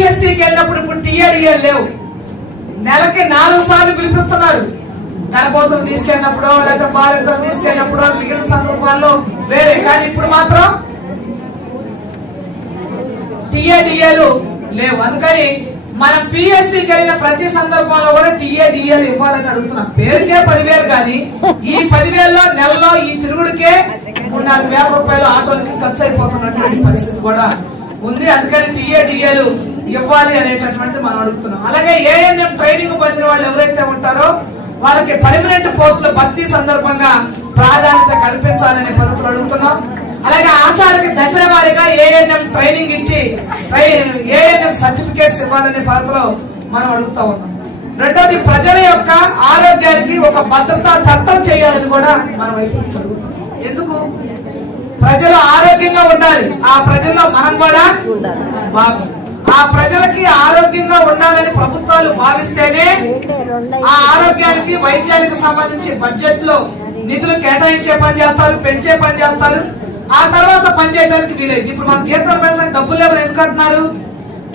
పిఎస్సికి వెళ్ళినప్పుడు ఇప్పుడు టీఆర్ఈఎల్ లేవు. నెలకి నాలుగు సార్లు పిలిపిస్తున్నారు. గర్భవతులు తీసుకెళ్ళినప్పుడు లేదా బాలింతలు తీసుకెళ్ళినప్పుడు మిగిలిన సందర్భాల్లో వేరే. కానీ ఇప్పుడు మాత్రం టీఏడిఏలు లేవు. అందుకని మనం పిఎస్సికి వెళ్ళిన ప్రతి సందర్భంలో కూడా టీఏడిఏలు ఇవ్వాలని అడుగుతున్నాం. పేరుకే పదివేలు కానీ ఈ పదివేలలో నెలలో ఈ తిరుగుడికే మూడు నాలుగు వేల రూపాయలు ఆటోలకి ఖర్చు అయిపోతున్నటువంటి పరిస్థితి కూడా ఉంది. అందుకని టీఏడిఏలు ఇవ్వాలి అనేటటువంటి మనం అడుగుతున్నాం. అలాగే ఏఎన్ఎం ట్రైనింగ్ పొందిన వాళ్ళు ఎవరైతే ఉంటారో వాళ్ళకి పర్మనెంట్ పోస్టుల భర్తీ సందర్భంగా ప్రాధాన్యత కల్పించాలనే పద్ధతులు అడుగుతున్నాం. అలాగే ఆశాలకి దశల వారీగా ఏఎన్ఎం ట్రైనింగ్ ఇచ్చి ఏఎన్ఎం సర్టిఫికేట్స్ ఇవ్వాలనే పద్ధతిలో మనం అడుగుతా ఉన్నాం. రెండోది ప్రజల యొక్క ఆరోగ్యానికి ఒక భద్రతా చట్టం చేయాలని కూడా మనం వైపు అడుగుతాం ఎందుకు? ప్రజలు ఆరోగ్యంగా ఉండాలి. ఆ ప్రజల్లో మనం కూడా భాగం ఆ ప్రజలకి ఆరోగ్యంగా ఉండాలని ప్రభుత్వాలు భావిస్తేనే ఆ ఆరోగ్యానికి వైద్యానికి సంబంధించి బడ్జెట్లో నిధులు కేటాయించే పని చేస్తారు పెంచే పని చేస్తారు. ఆ తర్వాత పని చేయడానికి వీలేదు. ఇప్పుడు మన జీతం పెంచడానికి డబ్బులు లేవని ఎందుకంటున్నారు?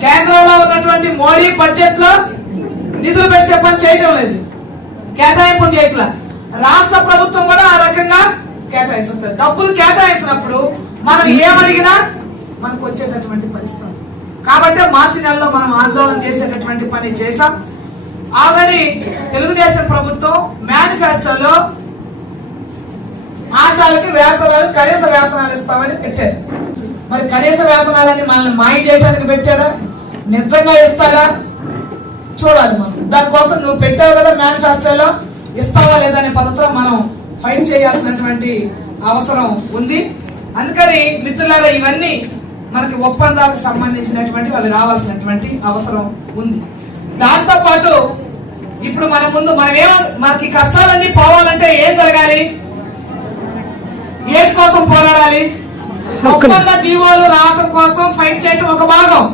కేంద్రంలో ఉన్నటువంటి మోడీ బడ్జెట్లో నిధులు పెంచే పని చేయటం లేదు. కేటాయింపు చేయట్లా. రాష్ట్ర ప్రభుత్వం కూడా ఆ రకంగా కేటాయించుతుంది డబ్బులు కేటాయించినప్పుడు మనం ఏమడిగినా మనకు వచ్చేటటువంటి పరిస్థితి కాబట్టి మార్చి నెలలో మనం ఆందోళన చేసేటటువంటి పని చేశాం. ఆల్రెడీ తెలుగుదేశం ప్రభుత్వం మేనిఫెస్టోలో ఆశాలకి వేతనాలు కనీస వేతనాలు ఇస్తామని పెట్టారు. మరి కనీస వేతనాలని మనల్ని మాయ చేయడానికి పెట్టాడా? నిజంగా ఇస్తాడా? చూడాలి మనం. దానికోసం నువ్వు పెట్టావు కదా మేనిఫెస్టోలో. ఇస్తావా లేదనే పద్ధతిలో మనం ఫైట్ చేయాల్సినటువంటి అవసరం ఉంది. అందుకని మిత్రులారా ఇవన్నీ మనకి ఒప్పందాలకు సంబంధించినటువంటి వాళ్ళు రావాల్సినటువంటి అవసరం ఉంది. దాంతో పాటు ఇప్పుడు మన ముందు మనం ఏం మనకి కష్టాలన్నీ పోవాలంటే ఏం జరగాలి? ఏటి కోసం పోరాడాలి? ఒప్పంద జీవోలు రావడం కోసం ఫైట్ చేయటం ఒక భాగం.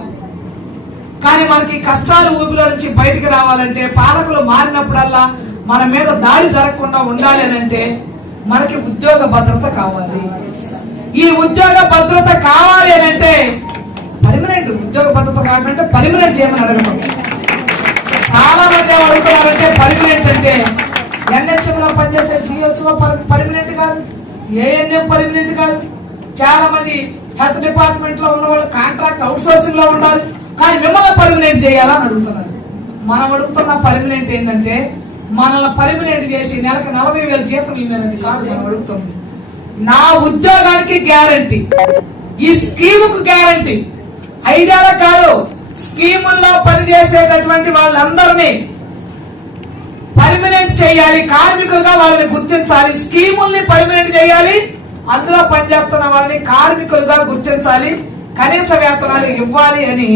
కానీ మనకి కష్టాలు ఊపిలో నుంచి బయటికి రావాలంటే పాలకులు మారినప్పుడల్లా మన మీద దాడి జరగకుండా ఉండాలి అంటే మనకి ఉద్యోగ భద్రత కావాలి. ఈ ఉద్యోగ భద్రత పర్మనెంట్ ఉద్యోగ భద్రత పర్మనెంట్ చేయమని అడగటం చాలా మంది అడుగుతున్నారంటే పర్మనెంట్ అంటే ఎన్హెచ్ఎం లో పనిచేసే సిహెచ్ఓ పర్మనెంట్ కాదు ఏఎన్ఎం పర్మనెంట్ కాదు. చాలా మంది హెల్త్ డిపార్ట్మెంట్లో ఉన్న వాళ్ళు కాంట్రాక్ట్ అవుట్ సోర్సింగ్లో ఉండాలి కానీ మిమ్మల్ని పర్మనెంట్ చేయాలా అని అడుగుతున్నారు. మనం అడుగుతున్న పర్మనెంట్ ఏంటంటే మనల్ని పర్మనెంట్ చేసి నెలకు నలభై వేల జీతం ఇవ్వనది కాదు మనం అడుగుతుంది నా ఉద్యోగానికి గ్యారంటీ. ఈ స్కీముకు గ్యారంటీ. ఐడియాల కాదు స్కీముల్లో పనిచేసేటటువంటి వాళ్ళందరినీ పర్మినెంట్ చేయాలి కార్మికులుగా వాళ్ళని గుర్తించాలి స్కీముల్ని పర్మినెంట్ చేయాలి అందులో పనిచేస్తున్న వాళ్ళని కార్మికులుగా గుర్తించాలి కనీస వేతనాలు ఇవ్వాలి అని